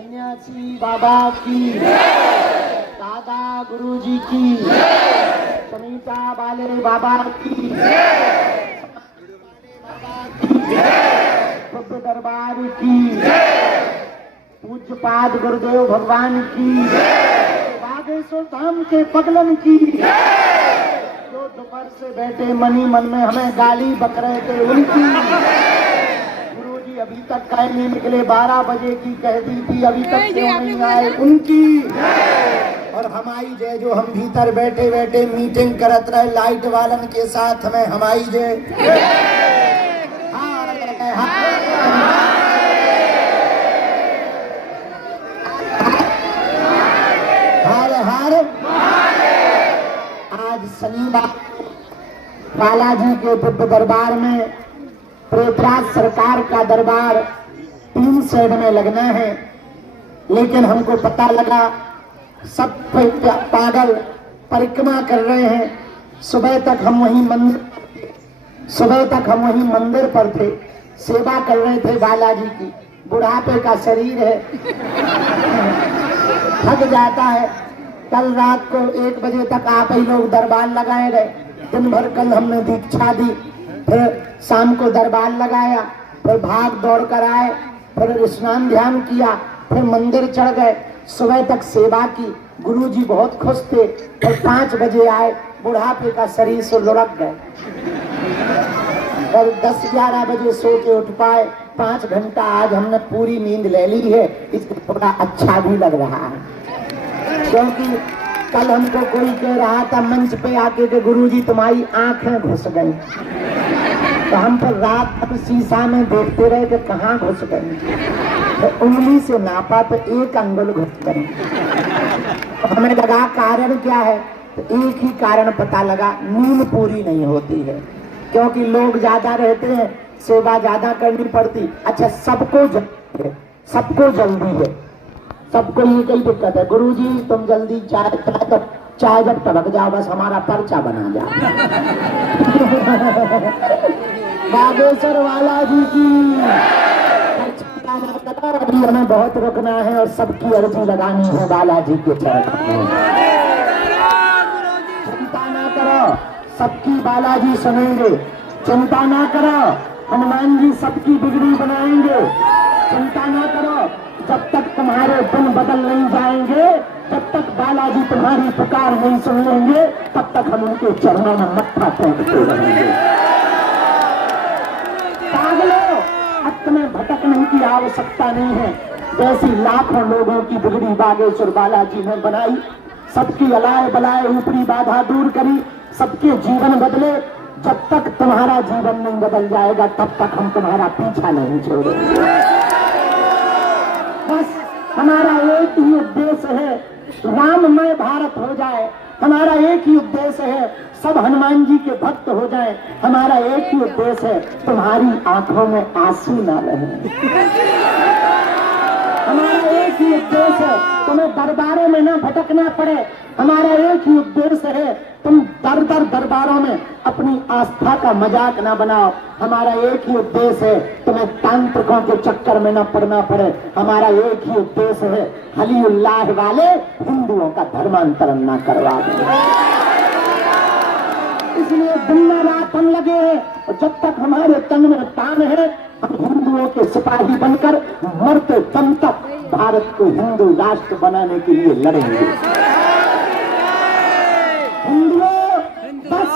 सन्यासी बाबा की, दादा गुरुजी की, समीता वाले बाबा की, बुद्ध दरबार की, पूज्यपाद गुरुदेव भगवान की, बागेश्वर धाम के पगलन की, जो दोपहर से बैठे मनी मन में हमें गाली बक रहे थे उनकी, गुरुजी अभी तक कह नहीं निकले, 12 बजे की कह दी थी अभी तक क्यों नहीं आए उनकी, और हमारी जय जो हम भीतर बैठे बैठे मीटिंग करत रहे लाइट वालन के साथ हमें हमारी जय। आज शनिवार बालाजी के दिव्य दरबार में प्रेतराज सरकार का दरबार 3 शेड में लगना है, लेकिन हमको पता लगा सब पागल परिक्रमा कर रहे हैं। सुबह तक हम वहीं मंदिर पर थे, सेवा कर रहे थे बालाजी की। बुढ़ापे का शरीर है, थक जाता है। कल रात को 1 बजे तक आप ही लोग दरबार लगाए रहे, दिन भर कल हमने दीक्षा दी, फिर शाम को दरबार लगाया, फिर भाग दौड़ कर आए, फिर स्नान ध्यान किया, फिर मंदिर चढ़ गए, सुबह तक सेवा की। गुरुजी बहुत खुश थे, फिर 5 बजे आए, बुढ़ापे का शरीर से लुढ़क गए, और 10-11 बजे सो के उठ पाए। 5 घंटा आज हमने पूरी नींद ले ली है, इसलिए थोड़ा अच्छा भी लग रहा है। क्योंकि कल हमको कोई कह रहा था मंच पे आके कि गुरुजी तुम्हारी आंखें घुस गई, तो हम फिर रात भर शीशा में देखते रहे कि कहाँ घुस गई, तो उंगली से नापा तो 1 अंगुल घुस गई। तो हमें लगा कारण क्या है, तो एक ही कारण पता लगा, नींद पूरी नहीं होती है, क्योंकि लोग ज्यादा रहते हैं, सेवा ज्यादा करनी पड़ती। अच्छा, सबको जल्दी है, सबको ये कई दिक्कत है, गुरुजी तुम जल्दी चाय जब टपक जाओ बस हमारा पर्चा बना जाओ। बागेश्वर वाला जी की अभी हमें बहुत रुकना है और सबकी अर्जी लगानी है बालाजी के चरण में। चिंता ना करो, सबकी बालाजी सुनेंगे। चिंता ना करो, हनुमान जी सबकी बिगड़ी बनाएंगे। चिंता ना करो, जब तक तुम्हारे दिन बदल नहीं जाएंगे, जब तक बालाजी तुम्हारी पुकार नहीं सुन लेंगे, तब तक हम उनके चरणों में मत्था टेकते रहेंगे। पागलों, अब तुम्हें भटकने की आवश्यकता नहीं है। जैसी लाखों लोगों की बिगड़ी बागेश्वर बालाजी ने बनाई, सबकी अलाय बलाय ऊपरी बाधा दूर करी, सबके जीवन बदले। जब तक तुम्हारा जीवन नहीं बदल जाएगा, तब तक हम तुम्हारा पीछा नहीं छोड़ेंगे। बस हमारा एक ही उद्देश्य है, राममय भारत हो जाए। हमारा एक ही उद्देश्य है, सब हनुमान जी के भक्त हो जाएं। हमारा एक ही उद्देश्य है, तुम्हारी आंखों में आंसू ना रहे। हमारा एक ही उद्देश्य है, तुम्हें दरबारों में ना भटकना पड़े। हमारा एक ही उद्देश्य है, तुम दर दरबारों में अपनी आस्था का मजाक ना बनाओ। हमारा एक ही उद्देश्य है, तुम्हें तांत्रिकों के चक्कर में न पड़ना पड़े। हमारा एक ही उद्देश्य है, हलीउल्लाह वाले हिंदुओं का धर्मांतरण ना करवा दें। इसलिए दिन रात हम लगे हैं, और जब तक हमारे तन में तान है, हम हिंदुओं के सिपाही बनकर मरते दम तक भारत को हिंदू राष्ट्र बनाने के लिए लड़ेंगे। हिंदुओं, बस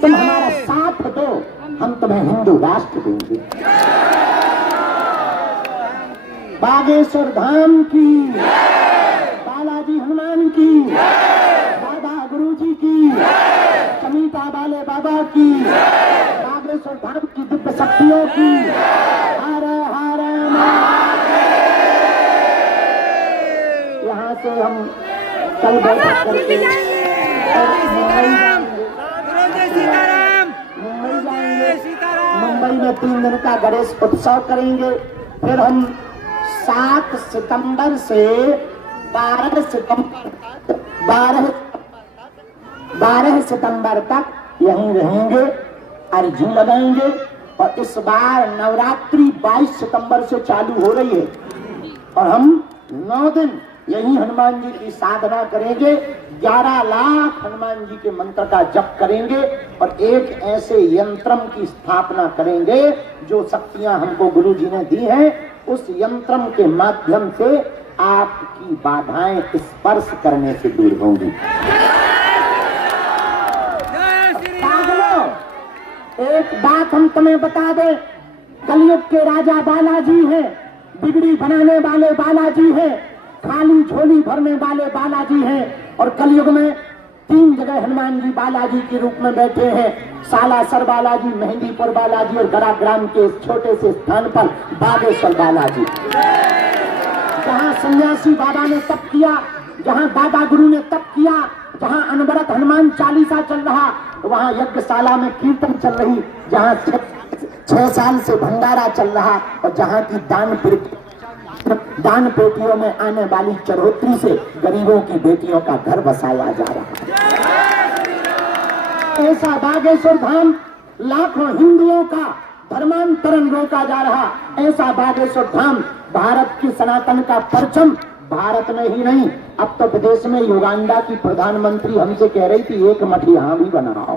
तुम हमारा साथ दो, हम तुम्हें हिंदू राष्ट्र देंगे। बागेश्वर धाम की, बालाजी हनुमान की, दादा गुरुजी की, समीता वाले बाबा की, बागेश्वर धाम की दिव्य शक्तियों की। हर हर यहाँ से हम कल बैठक करके मुंबई में 3 दिन का गणेश उत्सव करेंगे। फिर हम 7 सितंबर से 12 सितंबर तक यहीं रहेंगे, अर्जी लगाएंगे। और इस बार नवरात्रि 22 सितंबर से चालू हो रही है, और हम 9 दिन यही हनुमान जी की साधना करेंगे, 11 लाख हनुमान जी के मंत्र का जप करेंगे और एक ऐसे यंत्रम की स्थापना करेंगे जो शक्तियां हमको गुरु जी ने दी हैं। उस यंत्रम के माध्यम से आपकी बाधाएं स्पर्श करने से दूर होंगी। एक बात हम तुम्हें बता दें, कलयुग के राजा बालाजी हैं, बिगड़ी बनाने वाले बालाजी हैं, खाली झोली भरने वाले बालाजी हैं। और कलयुग में 3 जगह हनुमान जी बालाजी के रूप में बैठे हैं। सालासर बालाजी, मेहंदीपुर बालाजी और गराग्राम के छोटे से स्थान पर बागेश्वर बालाजी। जहां सन्यासी बाबा ने तप किया, जहां दादा गुरु ने तप किया, जहां अनवरत हनुमान चालीसा चल रहा, वहां यज्ञशाला में कीर्तन चल रही, जहां 6 साल से भंडारा चल रहा और जहां की दान पेटियों में आने वाली चढ़ोतरी से गरीबों की बेटियों का घर बसाया जा रहा है। ऐसा बागेश्वर धाम लाखों हिंदुओं का धर्मांतरण रोका जा रहा, ऐसा बागेश्वर धाम भारत की सनातन का परचम भारत में ही नहीं, अब तो विदेश में युगांडा की प्रधानमंत्री हमसे कह रही थी एक मठ यहाँ भी बनाओ।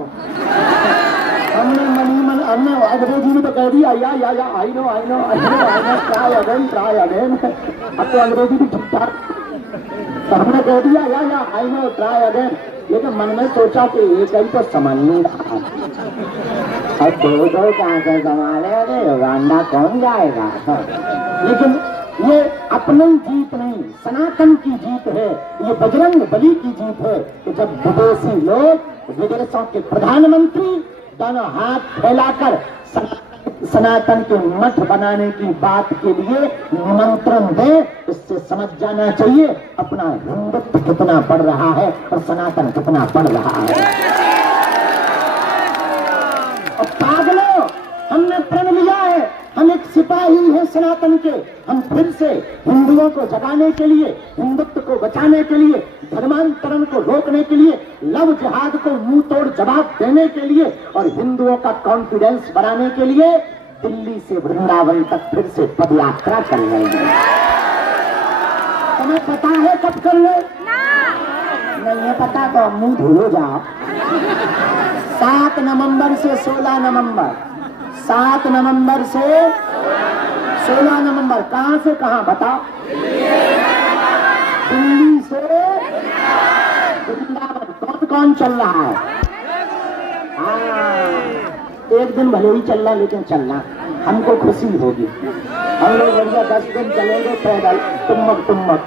हमने अंग्रेजी में तो कह दिया या आई नो ट्राई अगेन। अब तो अंग्रेजी भी ठीक ठाक, तो हमने कह दिया या आई नो ट्राई अगेन, लेकिन मन में सोचा कि एक ही तो संभालूंगा, अब 2 कहाँ से संभाले, युगांडा कौन जाएगा। लेकिन ये अपनी जीत नहीं, सनातन की जीत है, ये बजरंग बली की जीत है। तो जब विदेशी लोग, विदेशों के प्रधानमंत्री दोनों हाथ फैलाकर सनातन के मठ बनाने की बात के लिए निमंत्रण दे, इससे समझ जाना चाहिए अपना हिंदुत्व कितना बढ़ रहा है और सनातन कितना बढ़ रहा है। और पागलों, हमने प्रण लिया है, हम एक सिपाही हैं सनातन के। हम फिर से हिंदुओं को जगाने के लिए, हिंदुत्व को बचाने के लिए, धर्मांतरण को रोकने के लिए, लव जिहाद को मुंह तोड़ जवाब देने के लिए और हिंदुओं का कॉन्फिडेंस बढ़ाने के लिए दिल्ली से वृंदावन तक फिर से पदयात्रा कर रहे हैं। तुम्हें पता है कब कर रहे? नहीं है पता तो मुंह धुलो जाओ। 7 नवंबर से 16 नवंबर, 7 नवंबर से 16 नवंबर, कहां से कहां बताओ? दिल्ली से वृंदावन। कौन कौन चल रहा है? एक दिन भले ही चलना, लेकिन चलना, हमको खुशी होगी। हम लोग बढ़िया 10 दिन चलेंगे पैदल, तुमक।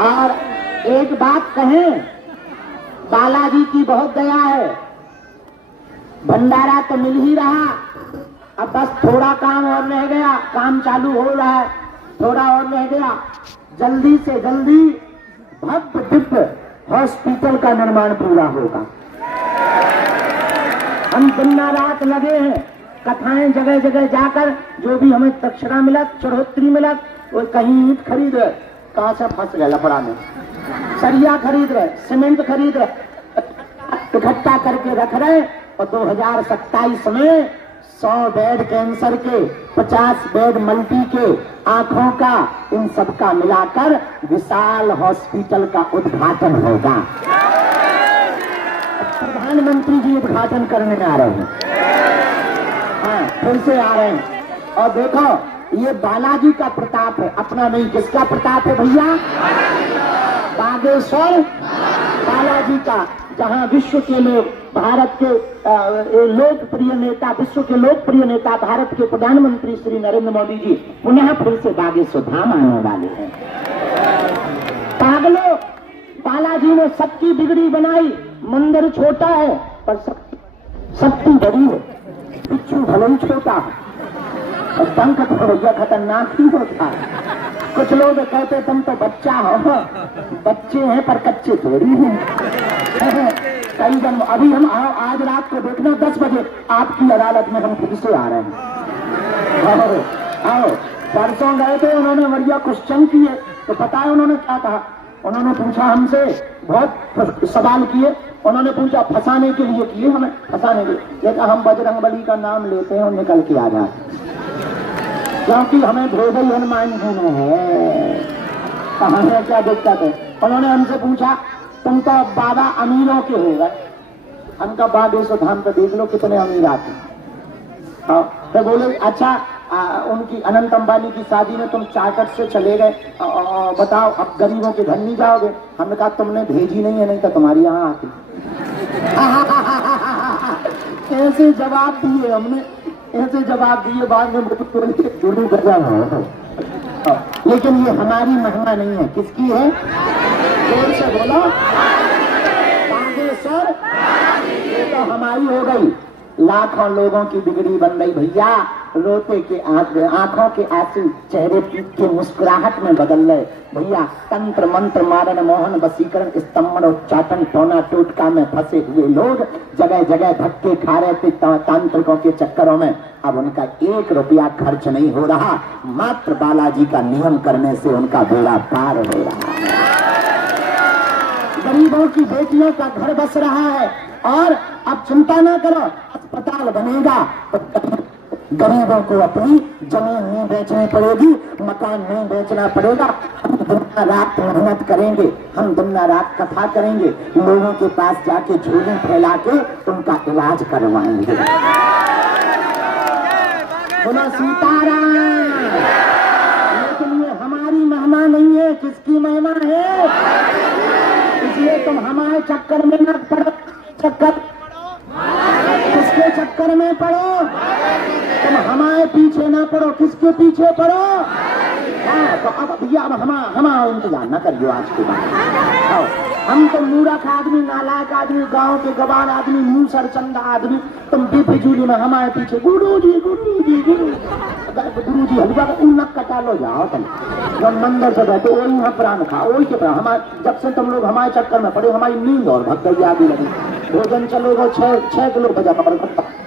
और एक बात कहें, बालाजी की बहुत दया है, भंडारा तो मिल ही रहा, अब बस थोड़ा काम और रह गया, काम चालू हो रहा है, थोड़ा और रह गया। जल्दी से जल्दी भव्य दिव्य हॉस्पिटल का निर्माण पूरा होगा। हम दिन रात लगे हैं, कथाएं जगह जगह जाकर, जो भी हमें दक्षिणा मिलत, चढ़ोतरी मिलत, वो कहीं ईंट खरीद रहे, कहां से फंस गए लफड़ा में, सरिया खरीद रहे, सीमेंट खरीद रहे, इकट्ठा करके रख रहे और 2027 में 100 बेड कैंसर के, 50 बेड मल्टी के, आंखों का, इन सब का मिलाकर विशाल हॉस्पिटल का उद्घाटन होगा। प्रधानमंत्री जी उद्घाटन करने आ रहे हैं, हाँ फिर से आ रहे हैं। और देखो ये बालाजी का प्रताप है, अपना नहीं। किसका प्रताप है भैया? बागेश्वर बालाजी का, जहां विश्व के लोग, भारत के लोकप्रिय नेता, विश्व के लोकप्रिय नेता, भारत के प्रधानमंत्री श्री नरेंद्र मोदी जी पुनः फिर से बागेश्वर धाम आने वाले हैं। पागलों, बालाजी ने सबकी बिगड़ी बनाई, मंदिर छोटा है पर शक्ति बड़ी है। बिच्छू भले ही छोटा है और डंक तो भैया खतरनाक ही होता है। कुछ लोग कहते तुम तो बच्चा हो, बच्चे हैं पर कच्चे थोड़ी हैं। कई जन्म, अभी हम आज रात को देखना 10 बजे आपकी अदालत में हम फिर से आ रहे हैं। आओ, परसों गए थे, उन्होंने बढ़िया क्वेश्चन किए, तो पता है उन्होंने क्या कहा? उन्होंने पूछा हमसे, बहुत सवाल किए, उन्होंने पूछा फंसाने के लिए किए, हमें फंसाने के लिए। देखा हम बजरंगबली का नाम लेते हैं और निकल के आ जाते। क्योंकि हमें भेजा ही हनुमान जी ने है, तो हमें क्या दिक्कत है। उन्होंने हमसे पूछा तुम तो बाबा अमीरों के हो गए, हमका बागेश्वर धाम पे देख लो कितने अमीर आते हैं। तो बोले अच्छा उनकी अनंत अंबानी की शादी में तुम चाकट से चले गए, बताओ अब गरीबों के घर नहीं जाओगे। हमने कहा तुमने भेजी नहीं है, नहीं तो तुम्हारी यहाँ आती। ऐसे जवाब दिए हमने, ऐसे जवाब दिए, बाद में गुरु गजा। लेकिन ये हमारी महिमा नहीं है, किसकी है? जोर से बोलो, बागेश्वर। ये तो हमारी हो गई, लाखों लोगों की बिगड़ी बन गई भैया। रोते के आंखों के आंसू चेहरे के मुस्कुराहट में बदल गए भैया। तंत्र मंत्र मारण मोहन वसीकरण स्तंभन उच्चाटन टोना टोटका में फंसे हुए लोग जगह जगह धक्के खा रहे थे तांत्रिकों के चक्करों में। अब उनका 1 रुपया खर्च नहीं हो रहा, मात्र बालाजी का नियम करने से उनका बेड़ा पार हो रहा है। गरीबों की बेटियों का घर बस रहा है, और अब चिंता ना करो, अस्पताल बनेगा तो गरीबों को अपनी जमीन नहीं बेचनी पड़ेगी, मकान नहीं बेचना पड़ेगा। हम दिन रात मेहनत करेंगे, हम दिन रात कथा करेंगे, लोगों के पास जाके झोली फैला के उनका इलाज करवाएंगे। बोलो सीताराम। लेकिन ये हमारी महिमा नहीं है, किसकी महिमा है? इसलिए तुम हमारे चक्कर में न पड़ो। चक्कर किसके चक्कर में पड़ो? तुम हमारे पीछे ना पड़ो, किसके पीछे पड़ो? हाँ, तो अब भैया अब हमारा इंतजार न करियो आज के बाद। हम तो मूर्ख आदमी, नालायक आदमी, गांव के गवार आदमी, मूसर चंदा आदमी, तुम बेफिजूली में हमारे पीछे गुरुजी गुरुजी गुरुजी हलवा उन्नत कटा लो जाओ। तुम जब मंदिर से बैठे वही यहाँ प्राण खाओ, वही के प्राण। हमारे जब से तुम लोग हमारे चक्कर में पड़े, हमारी नींद और भग गई आगे लगी। भोजन चलोगे 6 किलो बजा पकड़।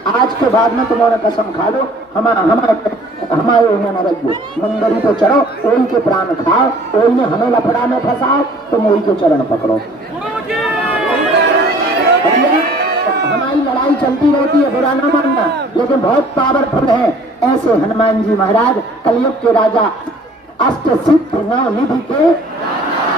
आज के बाद में तुम्हारा कसम खा लो, हमारे न रखियो, मंदिर तो चढ़ो, ओई के प्राण खाओ, ओई ने हमें लफड़ा में फंसाओ, तुम ओई के चरण पकड़ो। हमारी लड़ाई चलती रहती है, बुरा ना मानना, लेकिन बहुत पावरफुल है। ऐसे हनुमान जी महाराज कलयुग के राजा, अष्ट सिद्ध नौ निधि के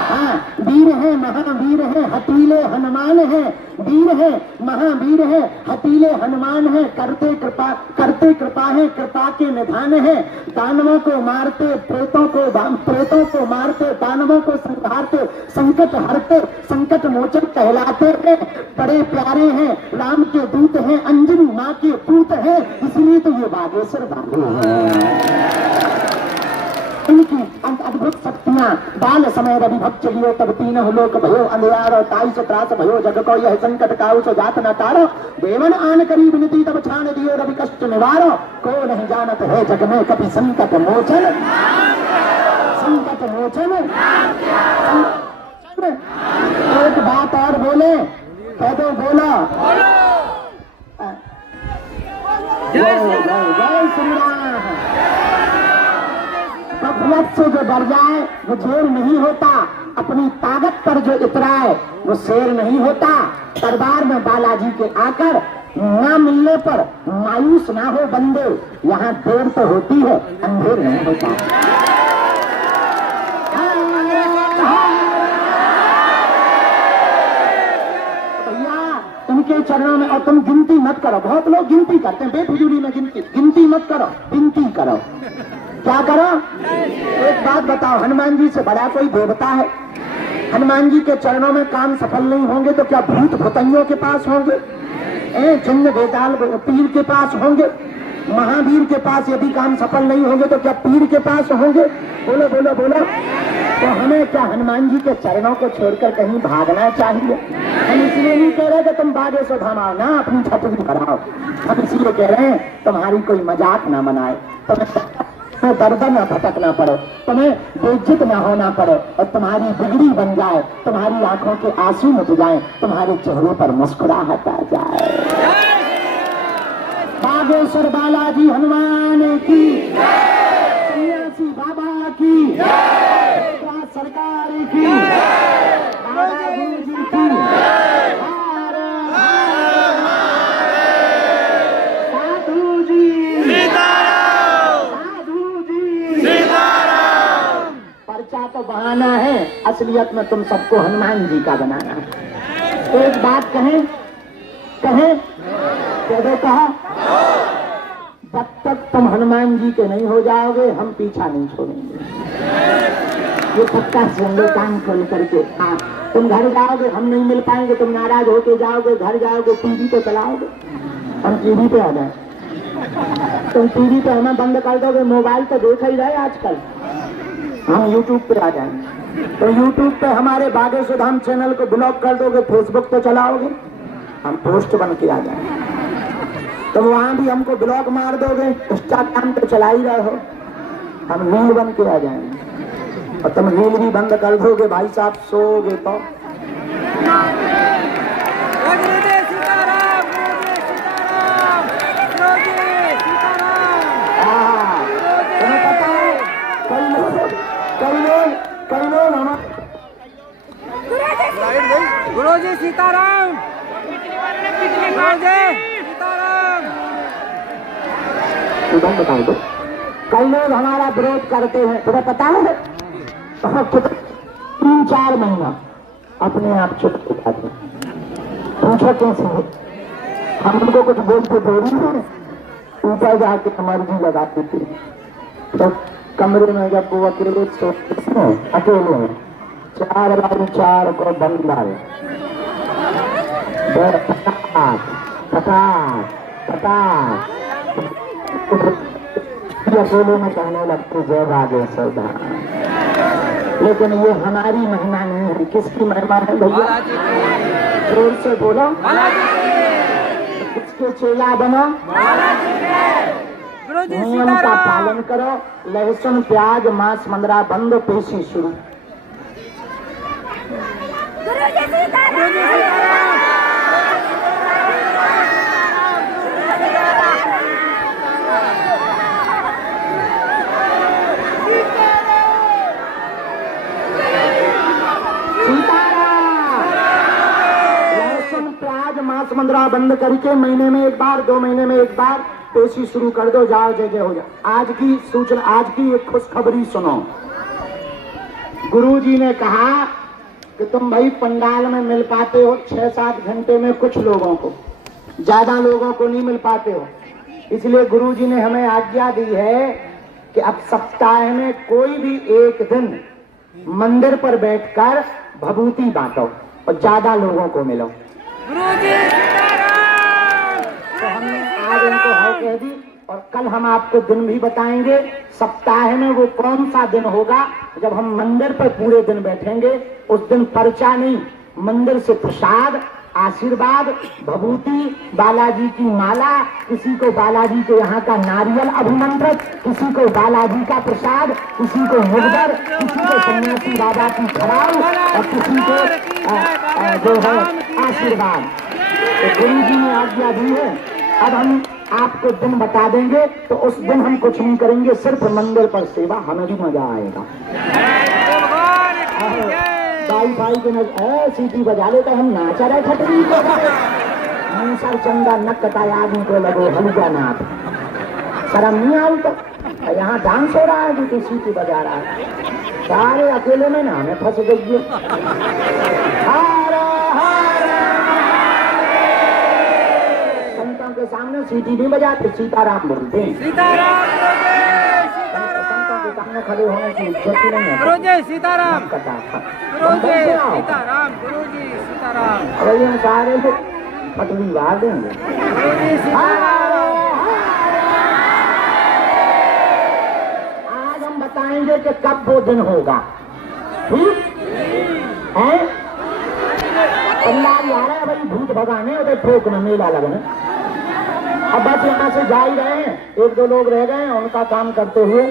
हाँ वीर है, महावीर है, हतीले हनुमान है। वीर है, महावीर है, हतीले हनुमान है, करते कृपा है, कृपा के निधान है। दानवों को मारते, प्रेतों को मारते, दानवों को संहारते, संकट हरते, संकट मोचन कहलाते हैं। बड़े प्यारे हैं, राम के दूत हैं, अंजनी माँ के पूत हैं, इसलिए तो ये बागेश्वर बाबू है। इनकी अद्भुत शक्तियां बाल समय रवि भक्त चलियो तब 3 लोक भयो अंधियार और 23 त्रास भयो जग को यह संकट काउ सो जात न तारो। देवन आन करी विनती तब छान दियो रवि कष्ट निवारो। को नहीं जानत है जग में कभी संकट मोचन, संकट मोचन। एक बात और बोले, कह दो बोलो, जय श्री राम। भगवत से जो डर जाए वो झेल नहीं होता, अपनी ताकत पर जो इतराए वो शेर नहीं होता। दरबार में बालाजी के आकर ना मिलने पर मायूस ना हो बंदे, यहाँ देर तो होती है, अंधेर नहीं होता। भैया इनके चरणों में, और तुम गिनती मत करो, बहुत लोग गिनती करते हैं बेफिजूली में, गिनती मत करो, विनती करो। क्या करो? एक बात बताओ, हनुमान जी से बड़ा कोई देवता है? हनुमान जी के चरणों में काम सफल नहीं होंगे तो क्या भूत भुतैयों के पास होंगे? जिन्न बेताल पीर के पास होंगे? महावीर के पास यदि काम सफल नहीं होंगे तो क्या पीर के पास होंगे? बोलो बोलो बोलो। तो हमें क्या हनुमान जी के चरणों को छोड़कर कहीं भागना चाहिए? हम इसलिए नहीं कह रहे कि तुम बागेश्वर धाम आओ ना, अपनी छतरी भराओ। हम इसलिए कह रहे हैं तुम्हारी कोई मजाक ना बनाए, तुम्हें दर्द न भटकना पड़े, तुम्हें बेइज्जत न होना पड़े, और तुम्हारी बिगड़ी बन जाए, तुम्हारी आंखों के आंसू मिट जाएं, तुम्हारे चेहरे पर मुस्कुराहट आ जाए। बागेश्वर बालाजी हनुमान की, सन्यासी बाबा की, सरकार की, बालाजी जी की। साधु जी, साधु जी, तो बहाना है, असलियत में तुम सबको हनुमान जी का बनाना है। एक बात कहें कहा, जब तक तुम हनुमान जी के नहीं हो जाओगे हम पीछा नहीं छोड़ेंगे। ये पक्का सुन काम खोल करके। हाँ, तुम घर जाओगे हम नहीं मिल पाएंगे, तुम नाराज होके जाओगे, घर जाओगे टीवी तो चलाओगे, हम टीवी पे आ जाए, तुम टीवी पे हमें बंद कर दोगे, मोबाइल तो देख ही रहे आजकल, हम यूट्यूब पे आ जाएंगे, तो यूट्यूब पे हमारे बागेश्वर धाम चैनल को ब्लॉक कर दोगे, फेसबुक पे चलाओगे, हम पोस्ट बन के आ जाएंगे, तो वहां भी हमको ब्लॉक मार दोगे, इंस्टाग्राम पे चला ही रहे हो, हम रील बन के आ जाएंगे, और तुम रील भी बंद कर दोगे भाई साहब, सोओगे तो। तुम्हें पता है कई लोग हम गुरुजी सीताराम, सीताराम बता दो, कई लोग हमारा विरोध करते हैं, तुम्हें पता है 3-4 महीना अपने आप चुप हो जाते हैं, पूछो कैसे है, हम उनको कुछ बोलते थोड़ी हैं, ऊपर जाके मर्जी लगा देती है, तो कमरे में जब वो अकेले सोते हैं, अकेले हैं, 4x4 को बंद डाले, अकेले में कहने लगते जय बागेश्वर धाम। लेकिन ये हमारी महिमा नहीं है, किसकी महिमा है भैया? जोर से बोलो, किसके चेला बनो, नियम का पालन करो, लहसुन प्याज मांस मंदरा बंद, पेशी शुरू। मंदरा बंद करके महीने में एक बार, 2 महीने में एक बार पेशी शुरू कर दो, जाओ जय जय हो जाए। आज की सूचना, आज की एक खुशखबरी सुनो। गुरुजी ने कहा कि तुम भाई पंडाल में मिल पाते हो 6-7 घंटे में, कुछ लोगों को, ज्यादा लोगों को नहीं मिल पाते हो, इसलिए गुरुजी ने हमें आज्ञा दी है कि अब सप्ताह में कोई भी एक दिन मंदिर पर बैठकर भभूति बांटो और ज्यादा लोगों को मिलो। तो हमने आज उनको हाँ कह दी, और कल हम आपको दिन भी बताएंगे सप्ताह में वो कौन सा दिन होगा जब हम मंदिर पर पूरे दिन बैठेंगे। उस दिन पर्चा नहीं, मंदिर से प्रसाद, आशीर्वाद, भभूति, बालाजी की माला, किसी को बालाजी के यहाँ का नारियल अभिमंत्रित, किसी को बालाजी का प्रसाद, किसी को मुगदर, किसी को सन्यासी बाबा की खड़ाऊ, और किसी को जो है आशीर्वाद। तो गुरु जी ने आज्ञा दी है। अब हम आपको दिन बता देंगे, तो उस दिन हम कुछ नहीं करेंगे, सिर्फ मंदिर पर सेवा, हमें भी मजा आएगा। भाई के सीटी बजा ले, तो हम नाचा रहे छटरी को, सर चंदा नक कटाया आदमी को लगो हल्का नाथ, शर्म नहीं आई तो यहाँ डांस हो रहा है कि सीटी बजा रहा है, सारे अकेले में ना हमें फंस गई। संतों के सामने सीटी नहीं बजाते, सीताराम बोलते हैं, सामने खड़े होने की इज्जत ही नहीं है। गुरुजी सीताराम, गुरुजी सीताराम, गुरुजी सीताराम। अरे ये सारे पटरी बाहर देंगे। गुरुजी सीताराम। आज हम बताएंगे कि कब वो दिन होगा, ठीक है? पंडाल आ रहा है भाई, भूत भगाने उधर ठोक में मेला लगने। अब बस यहाँ से जा ही रहे हैं, 1-2 लोग रह गए हैं उनका काम करते हुए,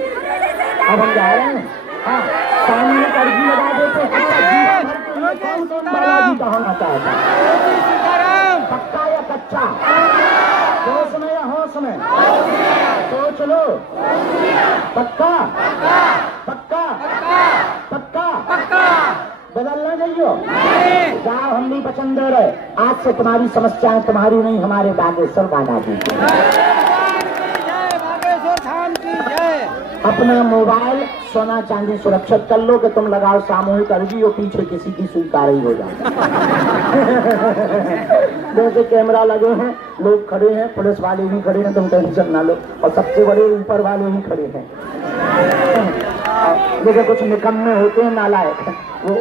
अब हम जा रहे हैं। हाँ, सामने अर्जी लगा देते, बालाजी का होना चाहता है, पक्का या कच्चा, होश में या होश में, सोच लो, पक्का पक्का पक्का, बदलना चाहिए। जाओ, हम नहीं पसंद दे रहे, आज से तुम्हारी समस्याएं तुम्हारी नहीं, हमारे बागेश्वर बालाजी की। अपना मोबाइल सोना चांदी सुरक्षित कर लो कि तुम लगाओ सामूहिक अर्जी और पीछे किसी की स्वीकार ही हो जाए। जैसे कैमरा लगे हैं, लोग खड़े हैं, पुलिस वाले भी खड़े हैं, तुम टेंशन ना लो, और सबसे बड़े ऊपर वाले ही खड़े हैं। जैसे कुछ निकम्मे होते हैं नालायक, वो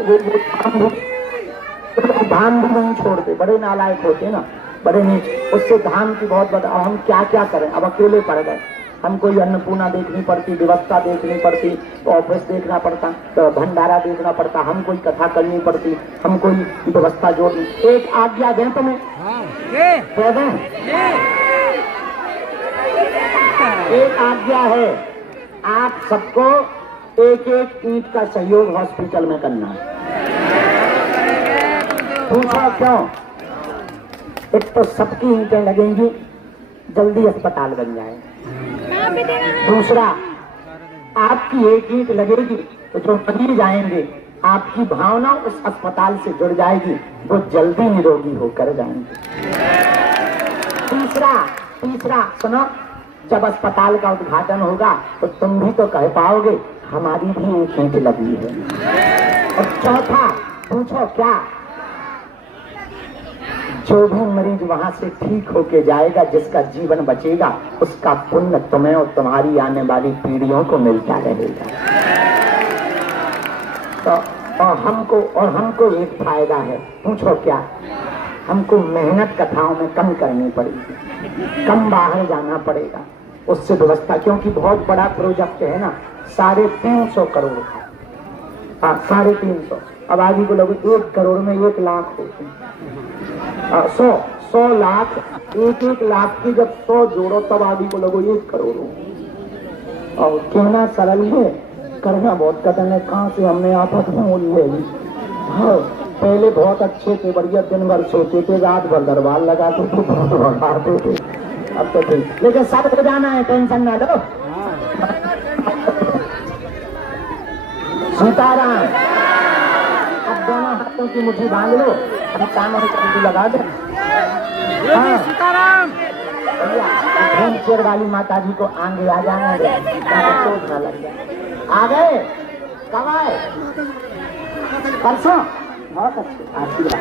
धाम भी नहीं छोड़ते, बड़े नालायक होते हैं ना, बड़े नीच, उससे धाम की बहुत बड़ा। हम क्या क्या करें, अब अकेले पड़ गए, हम कोई अन्नपूर्णा देखनी पड़ती, व्यवस्था देखनी पड़ती, ऑफिस देखना पड़ता, तो भंडारा देखना पड़ता, हम कोई कथा करनी पड़ती, हम कोई व्यवस्था जोड़नी। एक आज्ञा दें तुम्हें, एक आज्ञा है, आप सबको एक एक ईंट का सहयोग हॉस्पिटल में करना है। पूछो क्यों? एक तो सबकी ईंटें लगेंगी, जल्दी अस्पताल बन जाए। दूसरा, आपकी एक ईंट लगेगी तो जो मरीज आएंगे, आपकी भावना उस अस्पताल से जुड़ जाएगी, वो जल्दी निरोगी होकर जाएंगे। तीसरा सुनो, जब अस्पताल का उद्घाटन होगा तो तुम भी तो कह पाओगे हमारी भी एक ईंट लगी है। और चौथा, पूछो क्या? जो भी मरीज वहां से ठीक होके जाएगा, जिसका जीवन बचेगा, उसका पुण्य तुम्हें और तुम्हारी आने वाली पीढ़ियों को मिलता रहेगा। तो और हमको एक फायदा है, पूछो क्या? हमको मेहनत कथाओं में कम करनी पड़ेगी, कम बाहर जाना पड़ेगा, उससे व्यवस्था, क्योंकि बहुत बड़ा प्रोजेक्ट है ना, 350 करोड़ का। हाँ, 350। अब आदमी को लोग 1 करोड़ में 1 लाख होते हैं। 100 लाख, 1 लाख की जब 100 जोड़ो तब आदमी को लोगों 1 करोड़ हो। और कहना सरल है, करना बहुत कठिन है। कहाँ से हमने आफत मोल ले ली। हाँ, पहले बहुत अच्छे थे, बढ़िया, दिन भर सोते थे, रात भर दरबार लगाते थे, भरते थे। अब तो ठीक, लेकिन सब हो जाना है, टेंशन ना लो। सीताराम। अब दोनों हाथों की मुट्ठी बांध लो, अब कानों में चंडी लगा दे। हाँ, सीताराम। शेर वाली माता जी को आगे आ जाने दे, चोट न लग जाए। आ गए? कब आए? परसों? बहुत अच्छे, आशीर्वाद।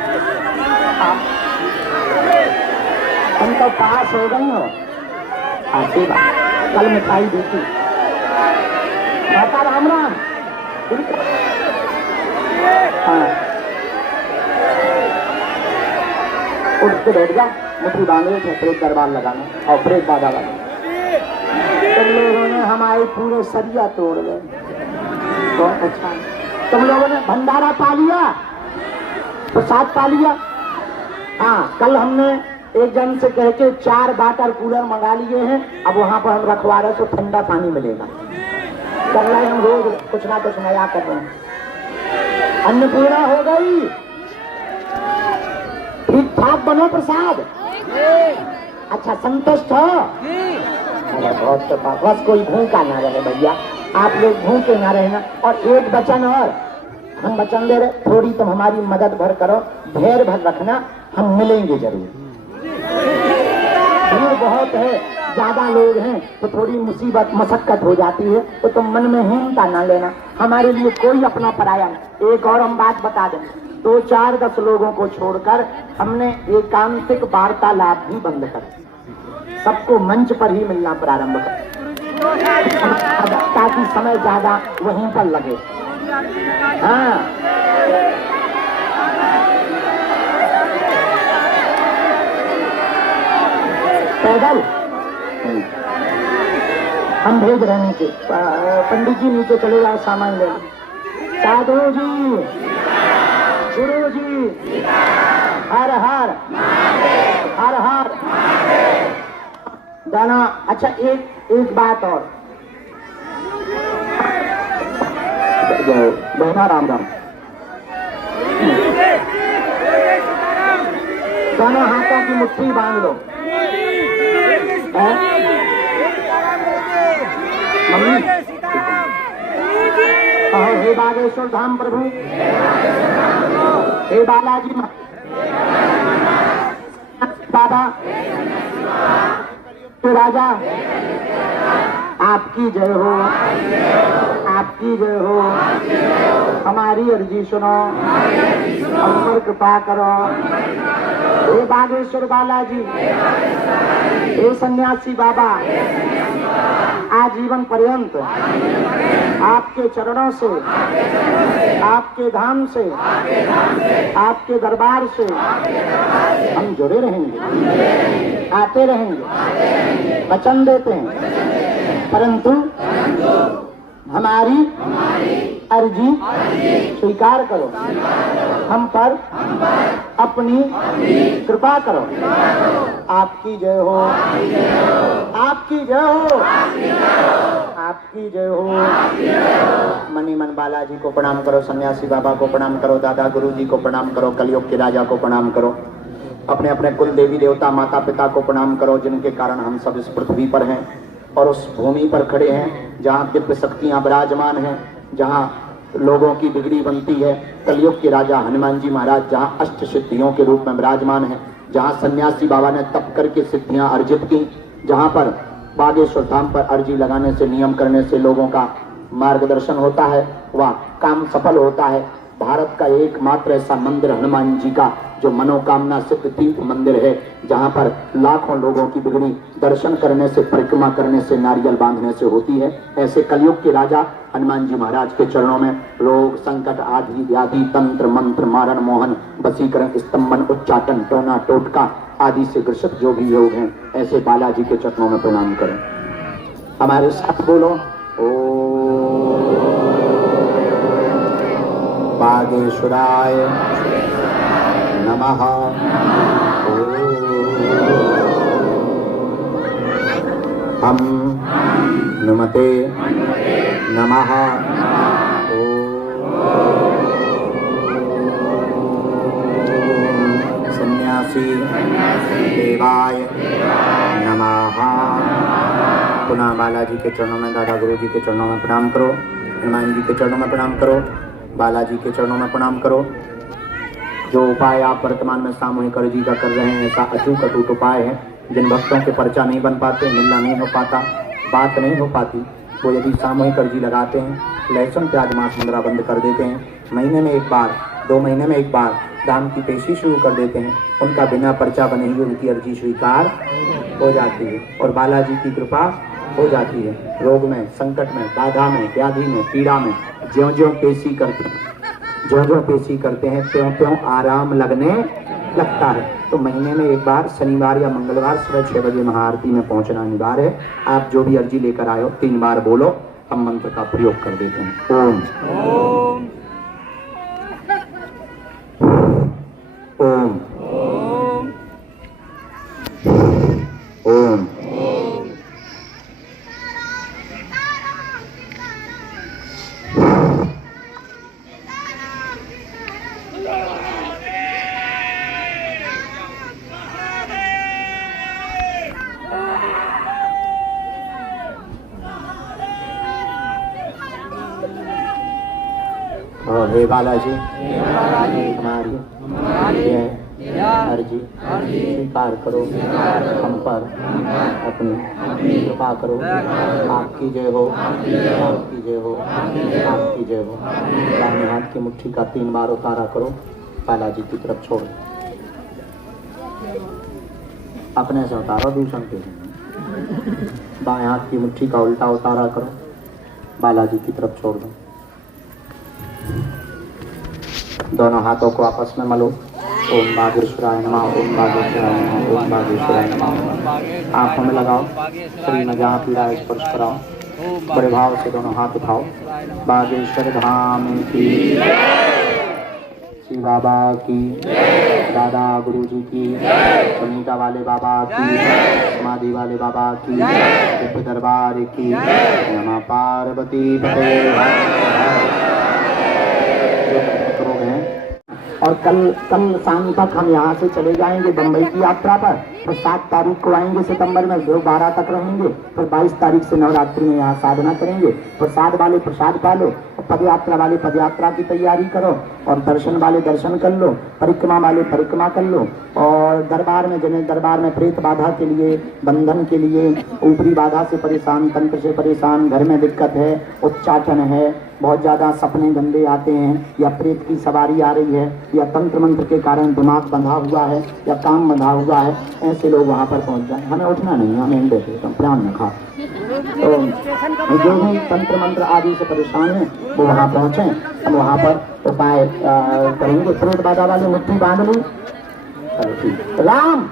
तुम तो पास हो गई हो, आशीर्वाद। कल मिठाई देती माता। राम राम। हाँ, उठ के बैठ जा, मुट्ठी बांधे थे, प्रेत दरबार लगाना और प्रेत बाबा लगाना। तुम लोगों ने हमारे पूरे सरिया तोड़ गए, बहुत अच्छा। तुम लोगों ने भंडारा पा लिया, प्रसाद पा लिया। हाँ, कल हमने एक जन से कह के 4 वाटर कूलर मंगा लिए हैं, अब वहां पर हम रखवा रहे तो ठंडा पानी मिलेगा। कर रहे हम रोज कुछ ना कुछ नया कर रहे हैं। अन्नपूर्णा हो गई, ठीक ठाक बनो प्रसाद। अच्छा, संतुष्ट हो? अरे बहुत तो बस कोई भूखा ना रहे भैया, आप लोग भूखे ना रहना। और एक वचन और हम वचन दे रहे, थोड़ी तुम हमारी मदद भर करो, धैर्य भर रखना, हम मिलेंगे जरूर। भीड़ बहुत है, ज्यादा लोग हैं तो थोड़ी मुसीबत मशक्कत हो जाती है, तो तुम मन में हीनता ना लेना, हमारे लिए कोई अपना पराया नहीं। एक और हम बात बता दें, 2, 4, 10 लोगों को छोड़कर हमने एकांतिक वार्तालाप भी बंद कर, सबको मंच पर ही मिलना प्रारंभ कर, ताकि समय ज्यादा वहीं पर लगे। हाँ, पैदल हम भेज रहे नीचे, पंडित जी नीचे चले जाओ, सामान ले। साधु जी, गुरु जी, हर हर हर हर दाना। अच्छा, एक बात और, बहना राम राम। दोनों हाथों की मुट्ठी बांध लो। मम्मी, हे बागेश्वर धाम प्रभु, हे बालाजी बाबा, राजा, आपकी जय हो, आपकी जय हो, हमारी अर्जी सुनो, हम पर कृपा करो। हे बागेश्वर बालाजी, हे सन्यासी बाबा, आजीवन पर्यंत आपके चरणों से, आपके धाम से, आपके दरबार से हम जुड़े रहेंगे, आते रहेंगे, वचन देते हैं। परंतु हमारी अर्जी स्वीकार करो, हम पर अपनी कृपा करो। आपकी जय हो, आपकी जय हो, आपकी जय हो। मनी मन बालाजी को प्रणाम करो, सन्यासी बाबा को प्रणाम करो, दादा गुरु जी को प्रणाम करो, कलयुग के राजा को प्रणाम करो, अपने अपने कुल देवी देवता माता पिता को प्रणाम करो, जिनके कारण हम सब इस पृथ्वी पर हैं और उस भूमि पर खड़े हैं जहाँ दिव्य शक्तियाँ विराजमान हैं, जहाँ लोगों की बिगड़ी बनती है। कलयुग के राजा हनुमान जी महाराज जहाँ अष्ट सिद्धियों के रूप में विराजमान है, जहाँ सन्यासी बाबा ने तप करके सिद्धियां अर्जित की, जहाँ पर बागेश्वर धाम पर अर्जी लगाने से, नियम करने से लोगों का मार्गदर्शन होता है, वह काम सफल होता है। भारत का एकमात्र ऐसा मंदिर हनुमान जी का जो मनोकामना सिद्ध तीर्थ मंदिर है, जहाँ पर लाखों लोगों की बिगड़ी दर्शन करने से, परिक्रमा करने से, नारियल बांधने से होती है। ऐसे कलयुग के राजा हनुमान जी महाराज के चरणों में रोग संकट आदि व्याधि तंत्र मंत्र मारण मोहन वशीकरण स्तंभन उच्चाटन टोना टोटका आदि से ग्रसित जो भी योग हैं, ऐसे बालाजी के चरणों में प्रणाम करें। हमारे साथ बोलो, ओम बागेश्वराय नमः। हम नुमते नमः। सन्यासी देवाय नमः। पुनः बालाजी के चरणों में, दादा गुरु जी के चरणों में प्रणाम करो, हनुमान जी के चरणों में प्रणाम करो, बालाजी के चरणों में प्रणाम करो। जो उपाय आप वर्तमान में सामूहिक अर्जी का कर रहे हैं, ऐसा अचूक अटूट उपाय है। जिन भक्तों के पर्चा नहीं बन पाते, मिलना नहीं हो पाता, बात नहीं हो पाती, वो यदि सामूहिक अर्जी लगाते हैं, लहसुन प्याज मांस मुद्रा बंद कर देते हैं, महीने में एक बार, 2 महीने में एक बार दान की पेशी शुरू कर देते हैं, उनका बिना पर्चा बने ही उनकी अर्जी स्वीकार हो जाती है और बालाजी की कृपा हो जाती है। रोग में, संकट में, बाधा में, व्याधि में, पीड़ा में ज्यों-ज्यों पेशी करते हैं, ज्यों-ज्यों पेशी करते हैं, त्यों-त्यों आराम लगने लगता है। तो महीने में एक बार शनिवार या मंगलवार सुबह 6 बजे महाआरती में पहुंचना अनिवार्य है। आप जो भी अर्जी लेकर आए हो 3 बार बोलो, हम मंत्र का प्रयोग कर देते हैं। ओम ओम ओम हे बालाजी, हमारी अर्जी स्वीकार करो, हम पर अपनी कृपा करो। आपकी जय हो, आपकी जय हो, आपकी जय हो। दाहिने हाथ की मुट्ठी का 3 बार उतारा करो, बालाजी की तरफ छोड़, अपने से उतारो, दूसरों के। बाएं हाथ की मुट्ठी का उल्टा उतारा करो, बालाजी की तरफ छोड़ दो। दोनों हाथों को आपस में मलो। ओम बागेश्वराय नमः, ओम बागेश्वराय नमः, ओम बागेश्वराय नमः। आंखों में लगाओ, शरीर में जहाँ पीड़ा है स्पर्श कराओ, बड़े भाव से दोनों हाथ उठाओ। बागेश्वर धाम की, श्री बाबा की, दादा गुरु जी की, सुनीता वाले बाबा की, समाधि वाले बाबा की, दिव्य दरबार की, नमः पार्वती पते। और कल शाम तक हम यहाँ से चले जाएंगे बम्बई की यात्रा पर, फिर 7 तारीख को आएंगे सितंबर में, 12 तक रहेंगे, फिर 22 तारीख से नवरात्रि में यहाँ साधना करेंगे। प्रसाद वाले प्रसाद पालो, पदयात्रा वाले पदयात्रा की तैयारी करो। और दर्शन वाले दर्शन कर लो, परिक्रमा वाले परिक्रमा कर लो। और दरबार में जिन्हें दरबार में प्रेत बाधा के लिए, बंधन के लिए, ऊपरी बाधा से परेशान, तंत्र से परेशान, घर में दिक्कत है, उच्चाटन है, बहुत ज़्यादा सपने गंदे आते हैं, या प्रेत की सवारी आ रही है, या तंत्र मंत्र के कारण दिमाग बंधा हुआ है, या काम बंधा हुआ है, ऐसे लोग वहाँ पर पहुँच जाए। हमें उठना नहीं, हमें बैठे तो प्राण न खा। तो जो भी तंत्र मंत्र आदि से परेशान है वो वहाँ पहुँचे, हम वहाँ पर उपाय करेंगे। प्रेत बाधा वाले मुट्ठी बांध ली, चलो ठीक। राम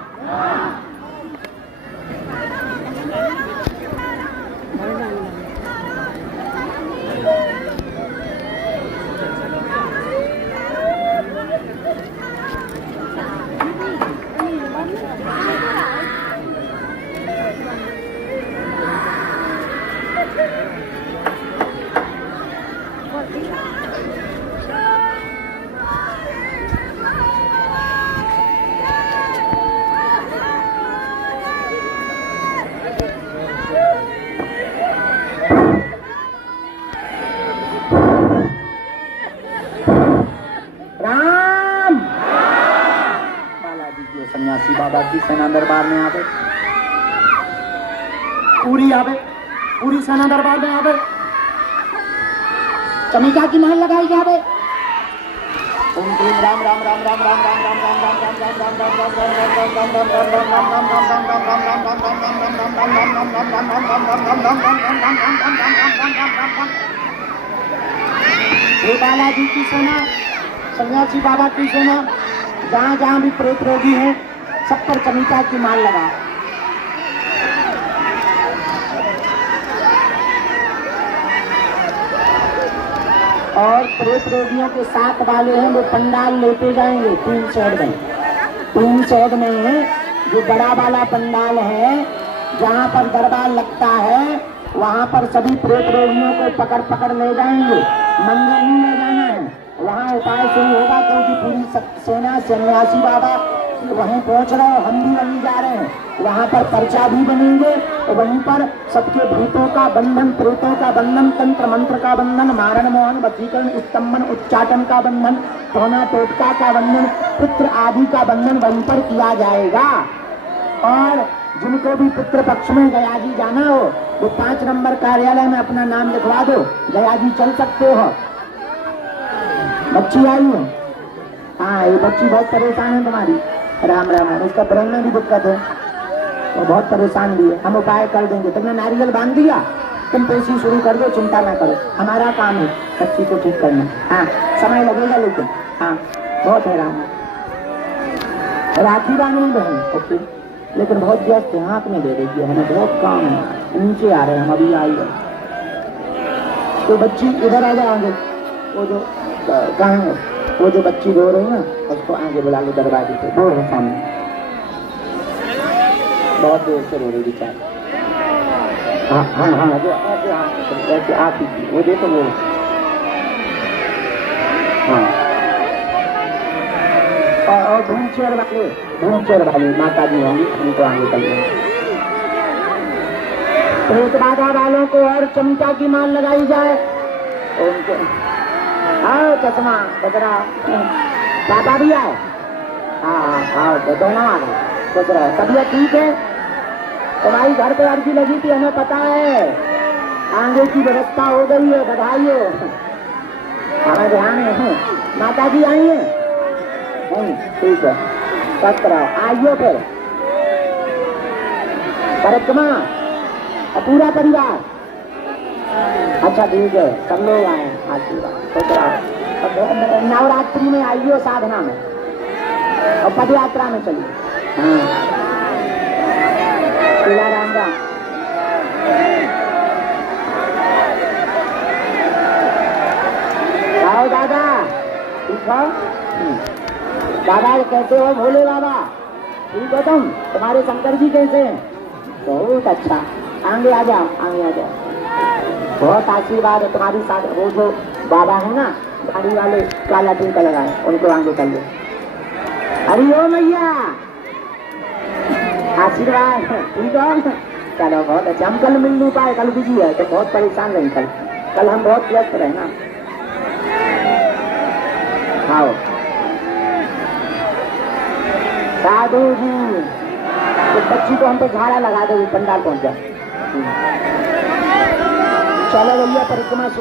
सन्यासी बाबा की सेना दरबार में आवे, पूरी आवे, पूरी सेना दरबार में आवे, चमिका की महल लगाई जावे। ओम क्लीं राम राम राम राम राम राम राम राम राम राम राम राम राम राम राम राम राम राम। हे बालाजी की सेना, सन्यासी बाबा की सेना, जहाँ जहाँ भी प्रेत रोगी हैं सब पर चमिका की माल लगा। और प्रेत रोगियों के साथ वाले हैं वो पंडाल लेते जाएंगे। 3 शेड में, 3 शेड में जो बड़ा वाला पंडाल है जहाँ पर दरबार लगता है वहाँ पर सभी प्रेत रोगियों को पकड़ पकड़ ले जाएंगे। मंदिर नहीं ले जाना है, वहाँ उपाय शुरू होगा क्योंकि पूरी सेना सन्यासी बाबा वहीं पहुँच रहे हैं, हम भी वहीं जा रहे हैं। वहाँ पर पर्चा भी बनेंगे और वहीं पर सबके भूतों का बंधन, प्रेतों का बंधन, तंत्र मंत्र का बंधन, मारण मोहन वशीकरण स्तंभन उच्चाटन का बंधन, टोना टोटका का बंधन, पुत्र आदि का बंधन वहीं पर किया जाएगा। और जिनको भी पुत्र पक्ष में गया जी जाना हो वो 5 नंबर कार्यालय में अपना नाम लिखवा दो, गया जी चल सकते हो। बच्ची आई है, हाँ ये बच्ची बहुत परेशान है तुम्हारी, राम राम राम, उसका ब्रेन में भी दिक्कत है और बहुत परेशान भी है। हम उपाय कर देंगे, तुमने नारियल बांध दिया, तुम पेशी शुरू कर दो, चिंता ना करो, हमारा काम है बच्ची को ठीक करना। हाँ समय लगेगा लेकिन हाँ बहुत हैरान है। राखी बांधनी बहन ओके, लेकिन बहुत व्यस्त है, हाथ में दे देगी, हमें बहुत काम है, नीचे आ रहे हैं हम, अभी आई है। तो बच्ची इधर आ जाओगे, वो जो कहाँ है वो जो बच्ची रो रही है ना उसको आगे बुला लो दरवाजे पे, वो है सामने, बहुत देर से रो रही बेचारी। हाँ हाँ हाँ जो ऐसे आप ही वो देखो वो, हाँ और भूमचेर वाली माता जी होंगी, उनको आगे कर लेंगे। प्रेत बाधा वालों को और चमिका की माल लगाई जाए। उनको आओ चश्मा बजरा पापा भी आए, हाँ हाँ दोनों आ गए, सोच रहा है तबीयत ठीक है। तुम्हारी घर पे अर्जी लगी थी हमें पता है, आगे की व्यवस्था हो गई है, बधाई हो। हमें ध्यान है, माता जी आई है नहीं, ठीक है सब कराओ, आइयो फिर परिक्रमा और पूरा परिवार। अच्छा ठीक है सब लोग आए आशीर्वाद, नवरात्रि में आइयो साधना में और पद यात्रा में चलिए। हाँ राम राम। आओ दादा ठीक हो, दादा कैसे हो भोले बाबा, ठीक हो तुम, तुम्हारे शंकर जी कैसे हैं? बहुत अच्छा, आगे आ जाओ, आगे आ जाओ, बहुत आशीर्वाद है तुम्हारी साथ। वो जो बाबा है ना गाड़ी वाले काला टीका लगाए, उनको आगे कर लो। हरि ओम मैया आशीर्वाद, ठीक है चलो बहुत अच्छा। हम कल मिल नहीं पाए, कल बिजी है तो बहुत परेशान रही, कल हम बहुत व्यस्त रहे ना। आओ साधु जी, तो बच्ची को हम पे झाड़ा लगा दो, पंडाल पहुंच जाए। चलो भैया परिक्रमा शुरू।